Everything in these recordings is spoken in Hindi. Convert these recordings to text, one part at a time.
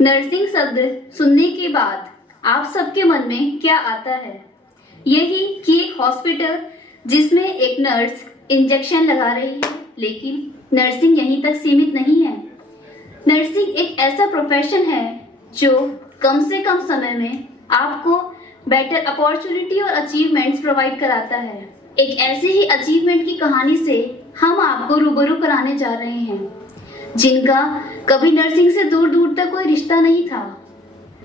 नर्सिंग शब्द सुनने के बाद आप सबके मन में क्या आता है? यही कि एक हॉस्पिटल जिसमें एक नर्स इंजेक्शन लगा रही है, लेकिन नर्सिंग यहीं तक सीमित नहीं है। नर्सिंग एक ऐसा प्रोफेशन है जो कम से कम समय में आपको बेटर अपॉर्चुनिटी और अचीवमेंट्स प्रोवाइड कराता है। एक ऐसे ही अचीवमेंट की कहानी से हम आपको रूबरू कराने जा रहे हैं, जिनका कभी नर्सिंग से दूर दूर तक कोई रिश्ता नहीं था।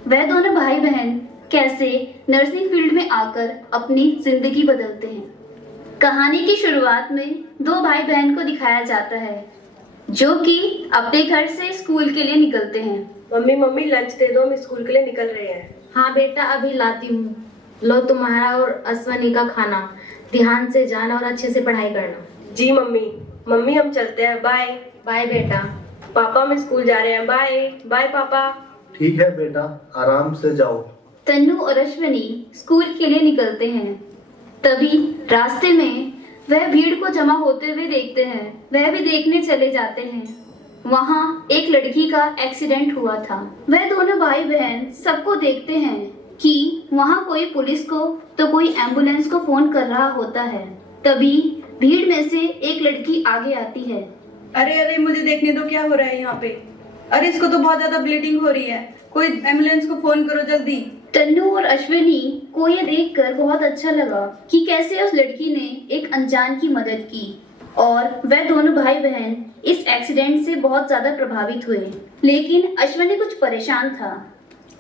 वह दोनों भाई बहन कैसे नर्सिंग फील्ड में आकर अपनी जिंदगी बदलते हैं। कहानी की शुरुआत में दो भाई बहन को दिखाया जाता है जो कि अपने घर से स्कूल के लिए निकलते हैं। मम्मी लंच दे दो, हम स्कूल के लिए निकल रहे हैं। हाँ बेटा, अभी लाती हूँ। लो तुम्हारा और अश्वनी का खाना। ध्यान से जाना और अच्छे से पढ़ाई करना। जी मम्मी हम चलते हैं। बाय। बाय बेटा। पापा हम स्कूल जा रहे हैं। बाय बाय पापा। ठीक है बेटा, आराम से जाओ। तन्नू और अश्वनी स्कूल के लिए निकलते हैं। तभी रास्ते में वह भीड़ को जमा होते हुए देखते हैं। वह भी देखने चले जाते हैं। वहाँ एक लड़की का एक्सीडेंट हुआ था। वह दोनों भाई बहन सबको देखते हैं कि वहाँ कोई पुलिस को तो कोई एम्बुलेंस को फोन कर रहा होता है। तभी भीड़ में से एक लड़की आगे आती है। अरे मुझे देखने दो, क्या हो रहा है यहाँ पे। अरे इसको तो बहुत ज्यादा ब्लीडिंग हो रही है, कोई एम्बुलेंस को फोन करो जल्दी। तन्नू और अश्विनी को यह देखकर बहुत अच्छा लगा कि कैसे उस लड़की ने एक अनजान की मदद की और वह दोनों भाई बहन इस एक्सीडेंट से बहुत ज्यादा प्रभावित हुए। लेकिन अश्विनी कुछ परेशान था।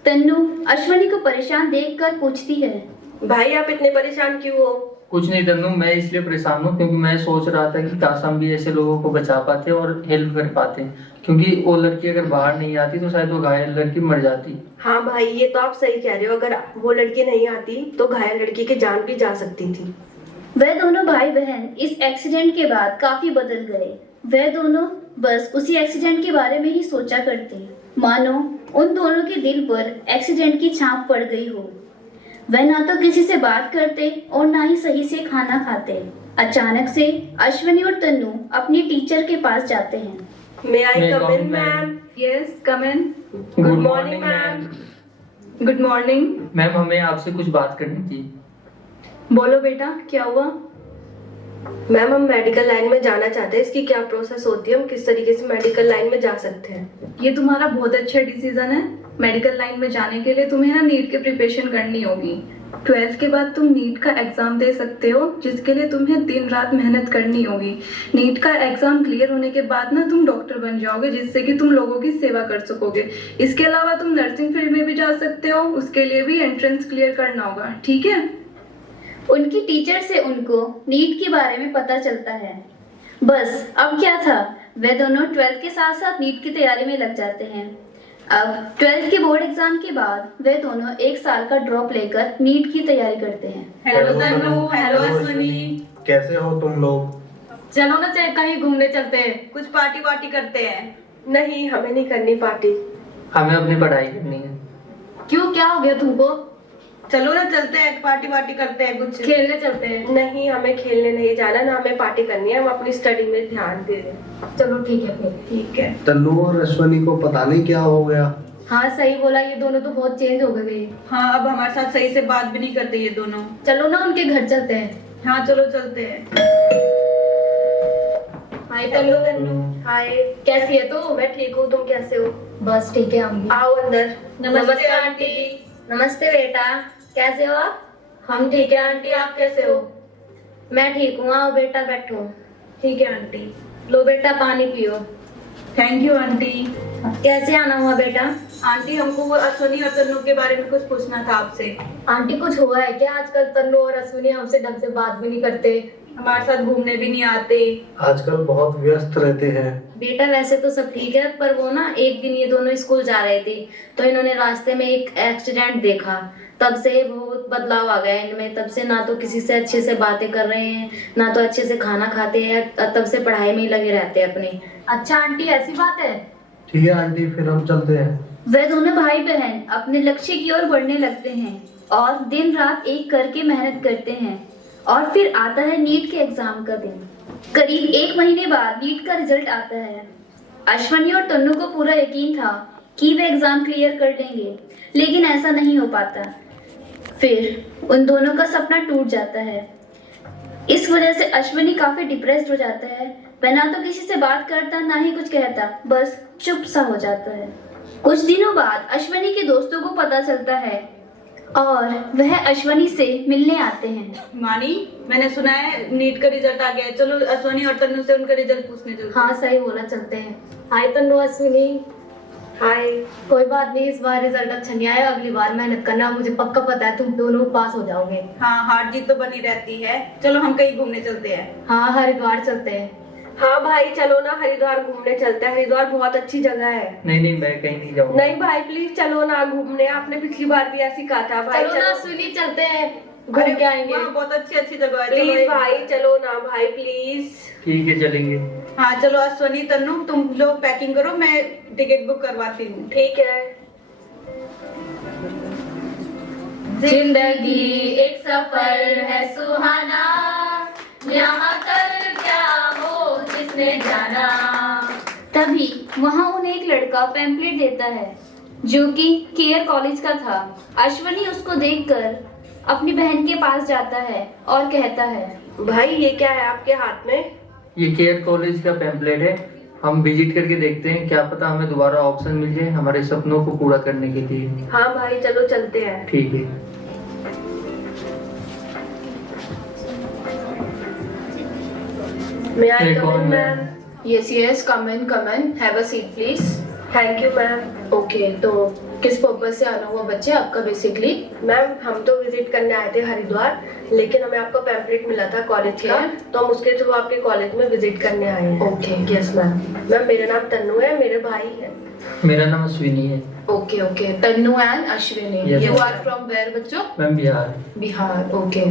तन्नू अश्विनी को परेशान देखकर पूछती है, भाई आप इतने परेशान क्यों हो? कुछ नहीं तन्नू, मैं इसलिए परेशान हूँ क्योंकि मैं सोच रहा था कि काश हम भी ऐसे लोगों को बचा पाते और हेल्प कर पाते, क्योंकि वो लड़की अगर बाहर नहीं आती तो शायद वो घायल लड़की मर जाती। हाँ भाई, ये तो आप सही कह रहे हो। अगर वो लड़की नहीं आती तो घायल लड़की की जान भी जा सकती थी। वह दोनों भाई बहन इस एक्सीडेंट के बाद काफी बदल गए। वह दोनों बस उसी एक्सीडेंट के बारे में ही सोचा करते, मानो उन दोनों के दिल पर एक्सीडेंट की छाप पड़ गई हो। वह ना तो किसी से बात करते और ना ही सही से खाना खाते। अचानक से अश्विनी और तन्नू अपनी टीचर के पास जाते हैं। May I come in, ma'am? Yes, come in. Good morning, ma'am. Good morning. Ma'am, हमें आपसे कुछ बात करनी थी। बोलो बेटा, क्या हुआ? मैम हम मेडिकल लाइन में जाना चाहते हैं। इसकी क्या प्रोसेस होती है? हम किस तरीके से मेडिकल लाइन में जा सकते हैं? ये तुम्हारा बहुत अच्छा डिसीजन है। मेडिकल लाइन में जाने के लिए तुम्हें ना नीट की प्रिपरेशन करनी होगी। 12th के बाद तुम नीट का एग्जाम दे सकते हो, जिसके लिए तुम्हें दिन रात मेहनत करनी होगी। नीट का एग्जाम क्लियर होने के बाद ना तुम डॉक्टर बन जाओगे, जिससे कि तुम लोगों की सेवा कर सकोगे। इसके अलावा तुम नर्सिंग फील्ड में भी जा सकते हो, उसके लिए भी एंट्रेंस क्लियर करना होगा, ठीक है? उनकी टीचर से उनको नीट के बारे में पता चलता है। बस अब क्या था, वे दोनों 12th के साथ साथ नीट की तैयारी में लग जाते हैं। अब 12th के बोर्ड एग्जाम के बाद वे दोनों 1 साल का ड्रॉप लेकर नीट की तैयारी करते हैं। Hello Tannu, hello Ashwini. कैसे हो तुम लोग? चलो ना चाहे कहीं घूमने चलते हैं। कुछ पार्टी वार्टी करते हैं। नहीं, हमें नहीं करनी पार्टी। हमें अपनी पढ़ाई करनी है। क्यों, क्या हो गया तुमको? चलो ना चलते हैं, पार्टी वार्टी करते हैं, कुछ खेलने चलते हैं। नहीं, हमें खेलने नहीं जाना, ना हमें पार्टी करनी है। हम अपनी स्टडी में ध्यान दे रहे हैं। चलो ठीक है फिर। ठीक है। तन्नू और अश्वनी को पता नहीं क्या हो गया। हाँ सही बोला, ये दोनों तो बहुत चेंज हो गए। हाँ, अब हमारे साथ सही से बात भी नहीं करते ये दोनों। चलो ना उनके घर चलते हैं। हाँ चलो चलते हैं। Hi hello Tannu, Tannu. Hi. कैसी है तू? मैं ठीक हूँ, तुम कैसे हो? बस ठीक है हम भी। आओ अंदर। नमस्ते आंटी। नमस्ते बेटा, कैसे हो आप? हम ठीक है आंटी, आप कैसे हो? मैं ठीक हूँ, आओ बेटा बैठो। ठीक है आंटी। लो बेटा पानी पियो। Thank you aunty. कैसे आना हुआ बेटा? आंटी हमको वो अश्विनी और तन्नू के बारे में कुछ पूछना था आपसे। आंटी कुछ हुआ है क्या? आजकल तन्नू और अश्विनी हमसे ढंग से बात भी नहीं करते। हमारे साथ घूमने भी नहीं आते। आजकल बहुत व्यस्त रहते हैं। बेटा वैसे तो सब ठीक है, पर वो ना एक दिन ये दोनों स्कूल जा रहे थे तो इन्होंने रास्ते में एक एक्सीडेंट देखा। तब से बहुत बदलाव आ गया इनमें। तब से ना तो किसी से अच्छे से बातें कर रहे हैं, ना तो अच्छे से खाना खाते हैं, तब से पढ़ाई में ही लगे रहते हैं अपने। अच्छा आंटी, ऐसी बात है? ठीक है आंटी, फिर हम चलते हैं। वे दोनों भाई बहन अपने लक्ष्य की ओर बढ़ने लगते हैं और दिन रात एक करके मेहनत करते हैं। और फिर आता है नीट के एग्जाम का दिन। करीब 1 महीने बाद नीट का रिजल्ट आता है। अश्वनी और तन्नू को पूरा यकीन था कि वे एग्जाम क्लियर कर लेंगे, लेकिन ऐसा नहीं हो पाता। फिर उन दोनों का सपना टूट जाता है। इस वजह से अश्विनी काफी डिप्रेस्ड हो जाता है। वह ना तो किसी से बात करता, ना ही कुछ कहता, बस चुप सा हो जाता है। कुछ दिनों बाद अश्विनी के दोस्तों को पता चलता है और वह अश्विनी से मिलने आते हैं। मानी, मैंने सुना है नीट का रिजल्ट आ गया है, चलो अश्विनी और तन्नू से उनका रिजल्ट पूछने चलते हैं। हाँ सही बोला, चलते हैं। हाय तन्नू, अश्विनी। हाय। कोई बात नहीं, इस बार रिजल्ट अच्छा नहीं आया, अगली बार मेहनत करना। मुझे पक्का पता है तुम दोनों पास हो जाओगे। हाँ, हार जीत तो बनी रहती है। चलो हम कहीं घूमने चलते हैं। हाँ, हरिद्वार चलते हैं। हाँ भाई चलो ना, हरिद्वार घूमने चलते हैं। हरिद्वार बहुत अच्छी जगह है। नहीं मैं कहीं नहीं जाऊंगा। नहीं भाई प्लीज चलो ना घूमने, आपने पिछली बार भी ऐसी कहा था। भाई चलो ना चलो अश्विनी, चलते हैं, घूम के आएंगे। वहाँ बहुत अच्छी अच्छी जगह है। चलो प्लीज एक- भाई चलो ना भाई प्लीज। ठीक है चलेंगे। हाँ चलो अश्विनी तन्नू तुम लोग पैकिंग करो, मैं टिकट बुक करवाती हूँ। ठीक है। जिंदगी एक सफर है सुहाना, यहाँ कर क्या हो जिसने जाना। तभी वहां उन्हें एक लड़का पैम्पलेट देता है जो कि केयर कॉलेज का था। अश्विनी उसको देखकर अपनी बहन के पास जाता है और कहता है, भाई ये क्या है आपके हाथ में? ये केयर कॉलेज का पैम्पलेट है। हम विजिट करके देखते हैं, क्या पता हमें दोबारा ऑप्शन मिल जाए हमारे सपनों को पूरा करने के लिए। हाँ भाई चलो चलते हैं। ठीक है। मैं आई ये कौन कम है? Ma'am? Yes, come in, have a seat please। Thank you ma'am. Okay, तो किस पर्पज से आना हुआ बच्चे आपका बेसिकली? मैम हम तो विजिट करने आए थे हरिद्वार, लेकिन हमें आपका पैम्पलेट मिला था कॉलेज का, Okay. तो हम उसके थ्रू आपके कॉलेज में विजिट करने आए हैं। Okay. Yes ma'am. मैम मेरा नाम तन्नू है, मेरे भाई है। मेरा नाम अश्विनी है। Okay, Tannu and Ashwini. Yes. You are from where बच्चों? Ma'am Bihar. Bihar. Okay.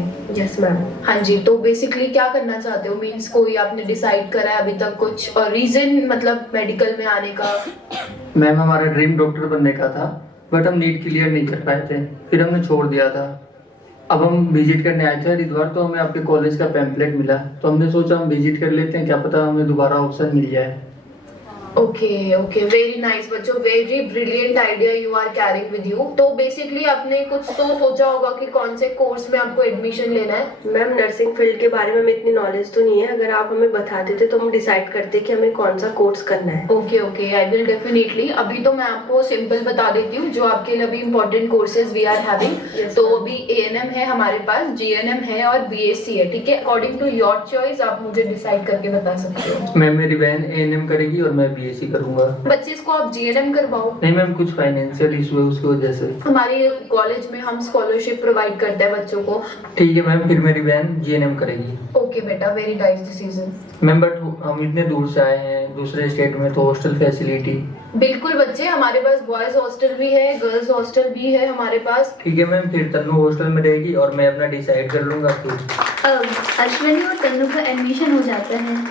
Yes ma'am. हाँ जी, तो बेसिकली क्या करना चाहते हो? मीन्स कोई आपने डिसाइड करा है अभी तक कुछ, और रीजन मतलब मेडिकल में आने का? मैम हमारा ड्रीम डॉक्टर बनने का था, बट हम नीट क्लियर नहीं कर पाए थे, फिर हमने छोड़ दिया था। अब हम विजिट करने आए थे हरिद्वार, तो हमें आपके कॉलेज का पैम्पलेट मिला, तो हमने सोचा हम विजिट कर लेते हैं, क्या पता हमें दोबारा ऑप्शन मिल जाए। ओके, वेरी नाइस बच्चों, very brilliant idea you are caring with you. तो बेसिकली आपने कुछ तो सोचा होगा कि कौन से कोर्स में आपको एडमिशन लेना है? मैम नर्सिंग फील्ड के बारे में हमें इतनी नॉलेज तो नहीं है, अगर आप हमें बता देते तो हम डिसाइड करते कि हमें कौन सा कोर्स करना है। Okay, I will definitely. अभी तो मैं आपको सिंपल बता देती हूँ जो आपके लिए अभी important courses we are having. Yes, तो ma'am. अभी ANM है हमारे पास, GNM है और BSc है, ठीक है? अकॉर्डिंग टू योर चॉइस आप मुझे डिसाइड करके बता सकते हो। मैम मेरी बहन ANM करेगी और मैं BSc करूंगा। बच्चे इसको आप GNM करवाओ। नहीं मैम, कुछ फाइनेंशियल इशू है उसकी वजह से। हमारे कॉलेज में हम स्कॉलरशिप प्रोवाइड करते हैं बच्चों को। ठीक है मैम, फिर मेरी बहन GNM करेगी। ओके बेटा, very nice decision. Ma'am but हम इतने दूर से आए हैं दूसरे स्टेट में, तो हॉस्टल फैसिलिटी। बिल्कुल बच्चे, हमारे पास बॉयज हॉस्टल भी है, गर्ल्स हॉस्टल भी है हमारे पास। ठीक है मैम, फिर तन्नू हॉस्टल में रहेगी और मैं अपना डिसाइड कर लूंगा फिर। अब अश्विनी और तन्नू का एडमिशन हो जाता है।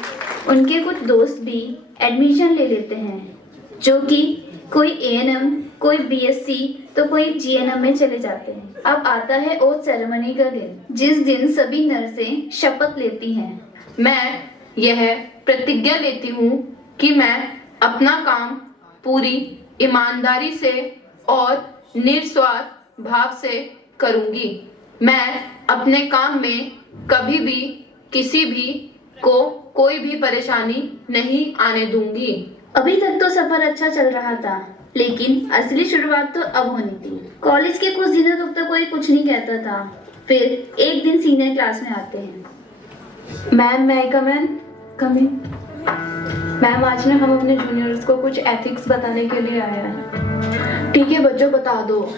उनके कुछ दोस्त भी एडमिशन ले लेते हैं, जो कि कोई ANM, कोई BSc तो कोई GNM में चले जाते हैं। अब आता है ओथ सेरेमनी का दिन, जिस दिन सभी नर्सें शपथ लेती हैं। मैं यह प्रतिज्ञा लेती हूँ कि मैं अपना काम पूरी ईमानदारी से और निस्वार्थ भाव से करूँगी। मैं अपने काम में कभी भी किसी भी को कोई भी परेशानी नहीं आने दूंगी। अभी तक तो सफर अच्छा चल रहा था, लेकिन असली शुरुआत तो अब होनी थी। कॉलेज के कुछ दिनों तक तो कोई कुछ नहीं कहता था। फिर एक दिन सीनियर क्लास में आते हैं। मैम मैं कम इन। मैम आज ना हम अपने जूनियर्स को कुछ एथिक्स बताने के लिए आए हैं। ठीक है बच्चों, बता दो।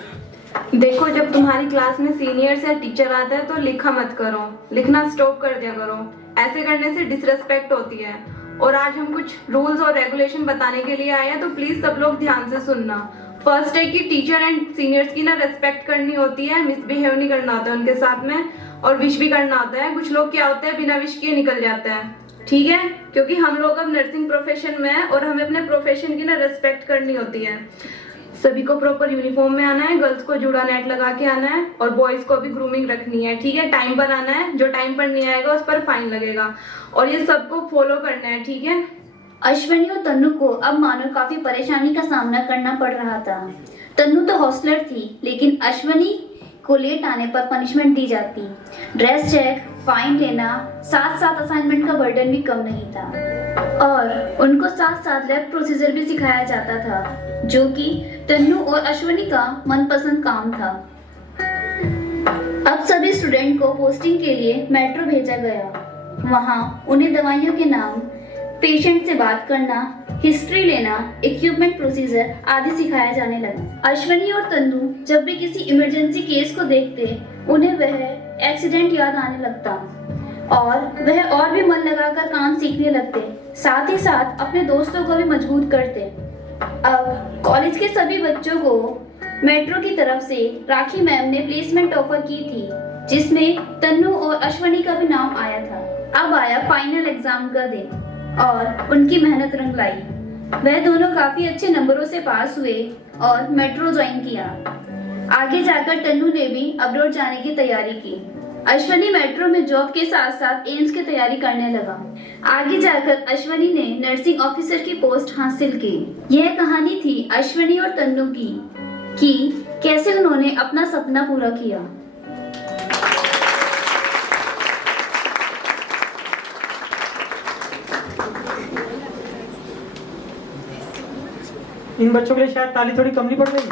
देखो, जब तुम्हारी क्लास में सीनियर्स या टीचर आता है तो लिखा मत करो, लिखना स्टॉप कर दिया करो। ऐसे करने से डिसरेस्पेक्ट होती है। और आज हम कुछ रूल्स और रेगुलेशन बताने के लिए आए हैं, तो प्लीज सब लोग ध्यान से सुनना। फर्स्ट है कि टीचर एंड सीनियर्स की ना रेस्पेक्ट करनी होती है, मिसबिहेव नहीं करना होता है उनके साथ में, और विश भी करना होता है। कुछ लोग क्या होता है बिना विश किए निकल जाते हैं, ठीक है? क्योंकि हम लोग अब नर्सिंग प्रोफेशन में हैं और हमें अपने प्रोफेशन की ना रेस्पेक्ट करनी होती है। सभी को प्रॉपर यूनिफॉर्म में आना है, गर्ल्स को जूड़ा नेट लगा के आना है, और बॉयज को भी ग्रूमिंग रखनी है, ठीक है? टाइम पर आना है, जो टाइम पर नहीं आएगा उस पर फाइन लगेगा, और ये सबको फॉलो करना है, ठीक है? अश्वनी और तन्नू को अब मानो काफी परेशानी का सामना करना पड़ रहा था। तन्नू तो हॉस्टलर थी, लेकिन अश्वनी को लेट आने पर पनिशमेंट दी जाती। ड्रेस चेक, फाइन लेना, साथ साथ असाइनमेंट का बर्डन भी कम नहीं था और उनको साथ साथ लैब प्रोसीजर भी सिखाया जाता था, जो कि तन्नू और अश्वनी का मनपसंद काम था। अब सभी स्टूडेंट को पोस्टिंग के लिए मेट्रो भेजा गया। वहां उन्हें दवाइयों के नाम, पेशेंट से बात करना, हिस्ट्री लेना, इक्विपमेंट प्रोसीजर आदि सिखाया जाने लगा। अश्वनी और तन्नू जब भी किसी इमरजेंसी केस को देखते, उन्हें वह एक्सीडेंट याद आने लगता और वह और भी मन लगाकर काम सीखने लगते। साथ ही साथ अपने दोस्तों को भी मजबूत करते। अब कॉलेज के सभी बच्चों को मेट्रो की तरफ से राखी मैम ने प्लेसमेंट ऑफर की थी, जिसमें तन्नू और अश्वनी का भी नाम आया था। अब आया फाइनल एग्जाम का दिन और उनकी मेहनत रंग लाई। वह दोनों काफी अच्छे नंबरों से पास हुए और मेट्रो ज्वाइन किया। आगे जाकर तन्नू ने भी अब्रॉड जाने की तैयारी की। अश्वनी मेट्रो में जॉब के साथ साथ एम्स की तैयारी करने लगा। आगे जाकर अश्वनी ने नर्सिंग ऑफिसर की पोस्ट हासिल की। यह कहानी थी अश्वनी और तन्नू की कि कैसे उन्होंने अपना सपना पूरा किया। इन बच्चों के लिए शायद ताली थोड़ी कम नहीं पड़ रही।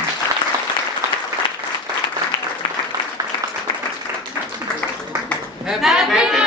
Happy